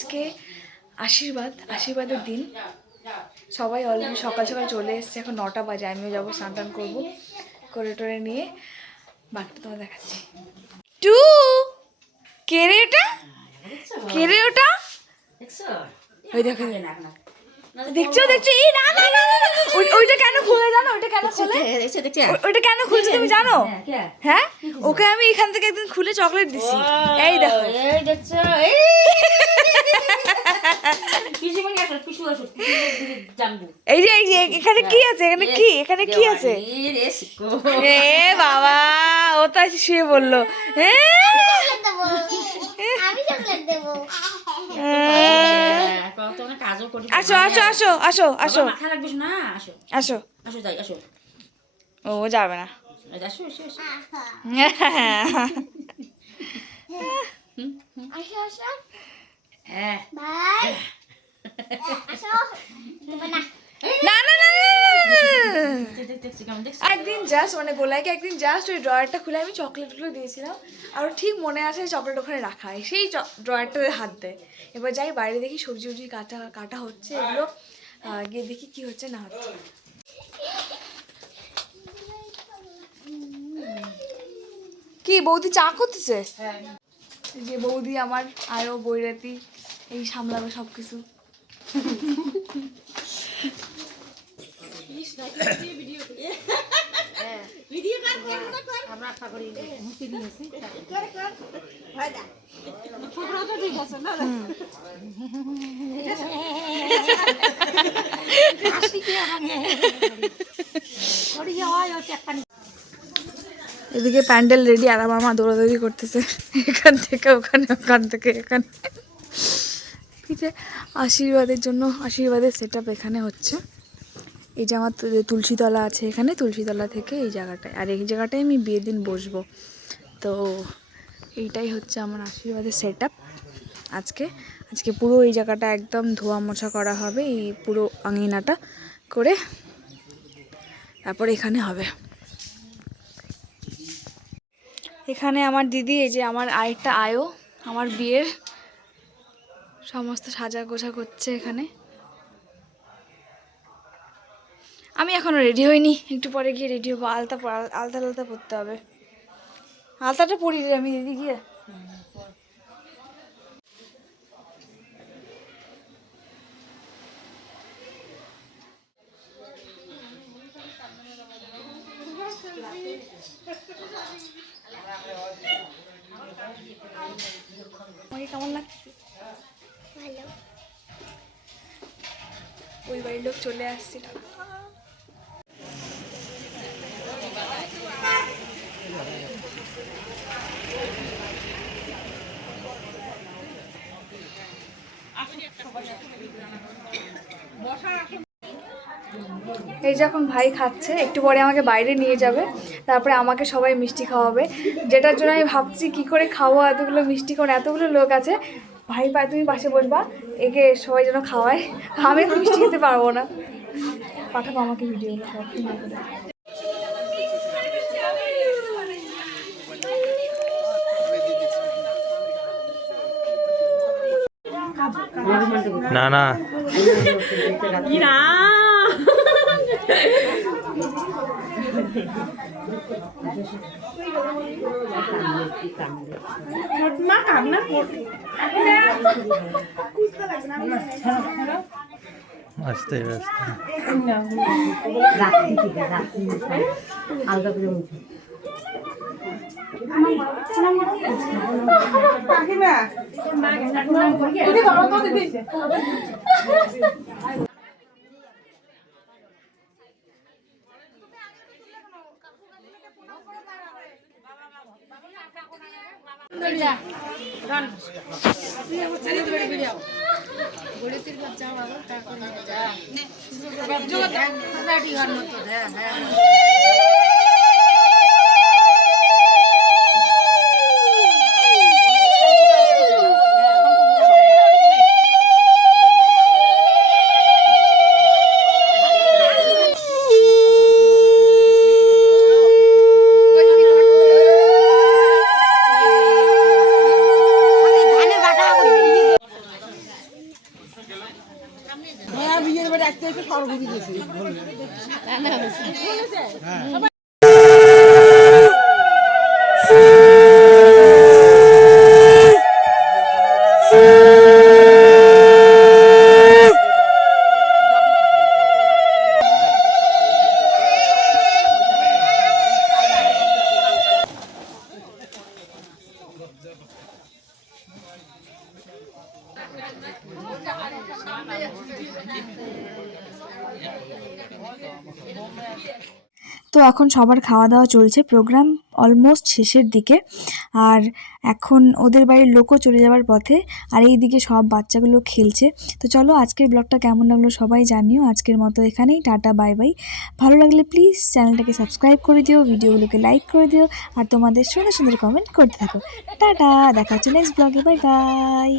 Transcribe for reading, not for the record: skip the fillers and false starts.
আজকে আশীর্বাদের দিন। সবাই অলরেডি সকাল সকাল চলে এসছে, এখন 9টা বাজে। আমিও যাবো, স্নান টান করবো, করে টোরে নিয়ে বাকিটা তোমার দেখাচ্ছি। টু কে রে এটা, কে রে ওটা? ওই দেখো, দেখছো দেখছো? এই না না না না, ওইটা কেন খুলে জানো? ওইটা কেন খুলে, ওইটা কেন খুলছে তুমি জানো? হ্যাঁ, ওকে আমি এখান থেকে একদিন খুলে চকলেট দিছি। এই দেখো, এই দেখছো? এই যে এখানে কি আছে? এখানে কি আছে? এ বাবা, ও তো আছে শুয়ে বললো আসো আসো আসো আসো আসো আসো আসো। ও যাবে না। না না না, একদিন জাস্ট মানে গোলাইকে একদিন জাস্ট ওই ড্রয়ারটা খুলে আমি চকলেটগুলো দিয়েছিলাম, আর ঠিক মনে আছে চকলেট ওখানে রাখা, সেই ড্রয়ারটাতে হাত দেয়। এবার যাই বাইরে দেখি সবজি উবজি কাটা হচ্ছে, এগুলো গিয়ে দেখি কি হচ্ছে না হচ্ছে। কি বৌদি চা করতেছে? যে বৌদি আমার আরো বৈরাতি, এই সামলাবে সব কিছু। এদিকে প্যান্ডেল রেডি, আর আমার মা দৌড়াদৌড়ি করতেছে এখান থেকে ওখানে, ওখান থেকে এখানে। পিঠে আশীর্বাদের জন্য আশীর্বাদের সেট আপ এখানে হচ্ছে। এই যে আমার তুলসীতলা আছে এখানে, তুলসীতলা থেকে এই জায়গাটায়, আর এই জায়গাটায় আমি বিয়ের দিন বসবো। তো এইটাই হচ্ছে আমার আশীর্বাদের সেট আপ। আজকে পুরো এই জায়গাটা একদম ধোয়া মোছা করা হবে, এই পুরো আঙিনাটা করে তারপর এখানে হবে। এখানে আমার দিদি, এই যে আমার আরেকটা আয়ো, আমার বিয়ের সমস্ত সাজা গোছা করছে এখানে। আমি এখনো রেডি হইনি, একটু পরে গিয়ে রেডি হবো। আলতা পরতে হবে। আলতাটা পরি রে আমি দিদি গিয়ে। আমাকে কেমন লাগছে? ভালো। ওই বাড়ির লোক চলে আসছে। এই যে এখন ভাই খাচ্ছে, একটু পরে আমাকে বাইরে নিয়ে যাবে, তারপরে আমাকে সবাই মিষ্টি খাওয়াবে, যেটার জন্য আমি ভাবছি কি করে খাবো এতগুলো মিষ্টি, কারণ এতগুলো লোক আছে। ভাই তুমি পাশে বসবা, একে সবাই যেন খাওয়ায়, আমি তো মিষ্টি খেতে পারবো না। পাঠাবো আমাকে ভিডিওগুলো সব সুন্দর করে। না না আস্তে আস্তে তো এখন সবার খাওয়া দাওয়া চলছে, প্রোগ্রাম অলমোস্ট শেষের দিকে। আর এখন ওদের বাড়ির লোকও চলে যাওয়ার পথে, আর এই দিকে সব বাচ্চাগুলো খেলছে। তো চলো আজকের ব্লগটা কেমন লাগলো সবাই জানিও। আজকের মতো এখানেই, টাটা বাই বাই। ভালো লাগলে প্লিজ চ্যানেলটাকে সাবস্ক্রাইব করে দিও, ভিডিওগুলোকে লাইক করে দিও, আর তোমাদের সুন্দর সুন্দর কমেন্ট করতে থাকো। টাটা, দেখা হচ্ছে নেক্সট ব্লগে, বাই বাই।